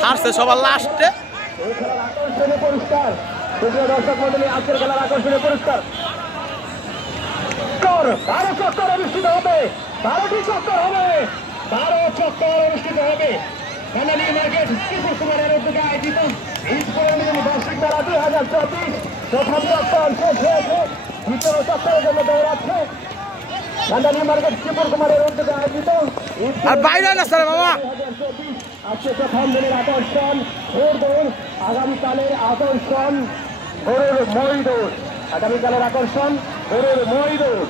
ছাড়ছে সবার লাস্টে। পুরস্কার দর্শক মন্ডলী, আজকের খেলার আকর্ষণীয় পুরস্কার 12 চক্কর অনুষ্ঠিত হবে, 12টি চক্কর হবে, 12 চক্কর অনুষ্ঠিত হবে। বাঙালি মার্কেট কিশোর কুমারের উদ্যোগে আয়োজিত বার্ষিক মেলা 2024 প্রথম চক্কর শেষ হয়েছে, দ্বিতীয় চক্করের জন্য দৌড়াচ্ছে। বাঙালি মার্কেট কিশোর কুমারের উদ্যোগে আয়োজিত আর বাইরে না স্যার বাবা, আজকে প্রথম দিনের আকর্ষণ ঘোড় দৌড়, আগামীকালের আকর্ষণ গরুর মই দৌড়, আগামীকালের আকর্ষণ গরুর মই দৌড়।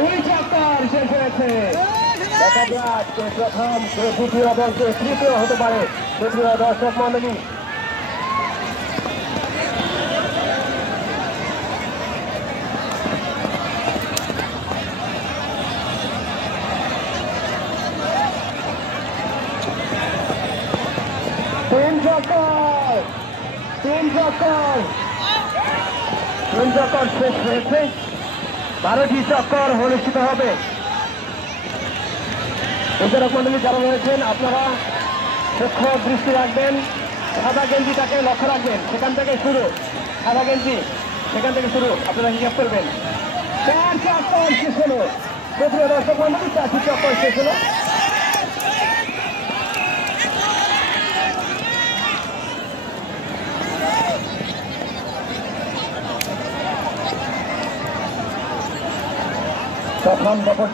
এই চক্কর শেষ হয়েছে, দেখা যাক কে প্রথম, কে দ্বিতীয় এবং কে তৃতীয় হতে পারে। তৃতীয় দর্শক মন্ডলী, তিন চক্কর শেষ হয়েছে, 12টি চক্কর অনুষ্ঠিত হবে। বিচারক মন্ডলী যারা রয়েছেন আপনারা সূক্ষ্ম দৃষ্টি রাখবেন, সাদা গেঞ্জিটাকে লক্ষ্য রাখবেন, সেখান থেকে শুরু, সাদা গেঞ্জি সেখান থেকে শুরু, আপনারা হিসাব করবেন। 4 চক্কর শেষ হলো, তৃতীয় দর্শক মন্ডলী 4টি চক্কর শেষ হলো। প্রথম